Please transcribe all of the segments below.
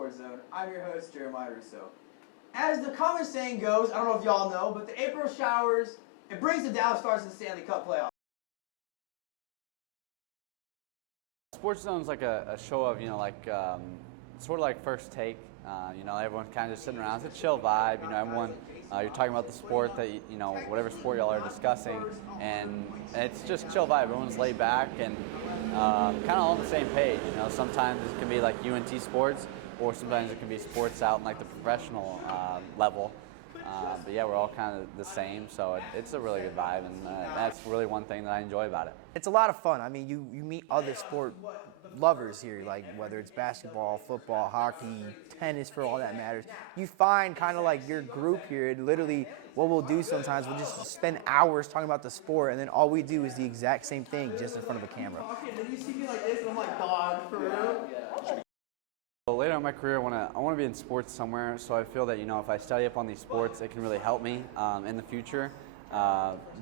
Sports Zone. I'm your host, Jeremiah Rousseau. As the common saying goes, I don't know if y'all know, but the April showers, it brings the Dallas Stars to the Stanley Cup playoffs. Sports Zone is like a show of, sort of like First Take. Everyone's kind of just sitting around. It's a chill vibe. Everyone, you're talking about the sport that, whatever sport y'all are discussing. And it's just chill vibe. Everyone's laid back and kind of all on the same page. Sometimes it can be like UNT sports, or sometimes it can be sports out in like the professional level. But yeah, we're all kind of the same, so it's a really good vibe, and that's really one thing that I enjoy about it. It's a lot of fun. I mean, you meet other sport lovers here, like whether it's basketball, football, hockey, tennis, for all that matters. You find kind of like your group here, and literally what we'll do sometimes, we'll just spend hours talking about the sport, and then all we do is the exact same thing, just in front of a camera. Then you see me like this, and I'm like, dog, for real? Later in my career, I want to be in sports somewhere, so I feel that if I study up on these sports, it can really help me in the future.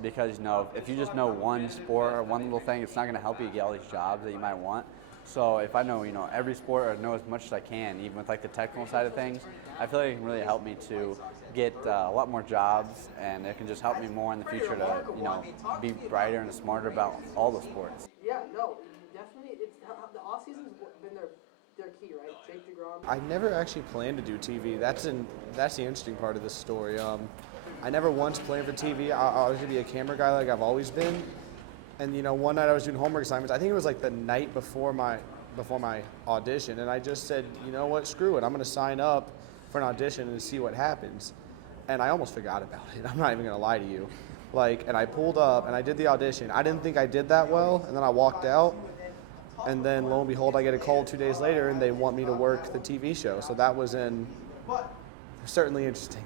Because if you just know one sport or one little thing, it's not going to help you get all these jobs that you might want. So if I know every sport or know as much as I can, even with like the technical side of things, I feel like it can really help me to get a lot more jobs, and it can just help me more in the future to be brighter and smarter about all the sports. Yeah, no, definitely. It's the off season's been their key, right? Jake DeGrom. I never actually planned to do TV. That's the interesting part of this story. I never once planned for TV. I was gonna be a camera guy like I've always been. And one night I was doing homework assignments. I think it was like the night before my audition, and I just said, you know what, screw it. I'm gonna sign up for an audition and see what happens. And I almost forgot about it. I'm not even gonna lie to you. And I pulled up and I did the audition. I didn't think I did that well, and then I walked out. And then lo and behold, I get a call 2 days later, and they want me to work the TV show. So that was certainly interesting.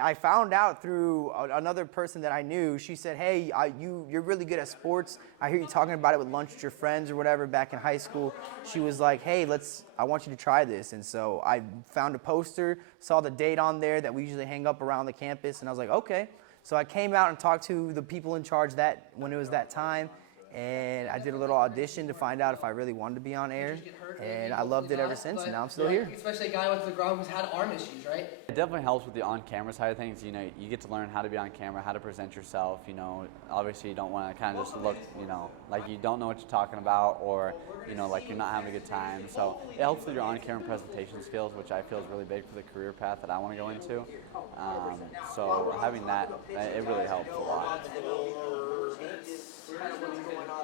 I found out through another person that I knew. She said, hey, you're really good at sports. I hear you talking about it with lunch with your friends or whatever back in high school. She was like, hey, I want you to try this. And so I found a poster, saw the date on there that we usually hang up around the campus, and I was like, okay. So I came out and talked to the people in charge when it was that time. And I did a little audition to find out if I really wanted to be on air, and I loved it ever since, and now I'm still here. Especially a guy with DeGrom who's had arm issues, right? It definitely helps with the on-camera side of things. You get to learn how to be on camera, how to present yourself. Obviously you don't want to kind of just look, like you don't know what you're talking about, or like you're not having a good time. So it helps with your on-camera presentation skills, which I feel is really big for the career path that I want to go into. So having that, it really helps a lot.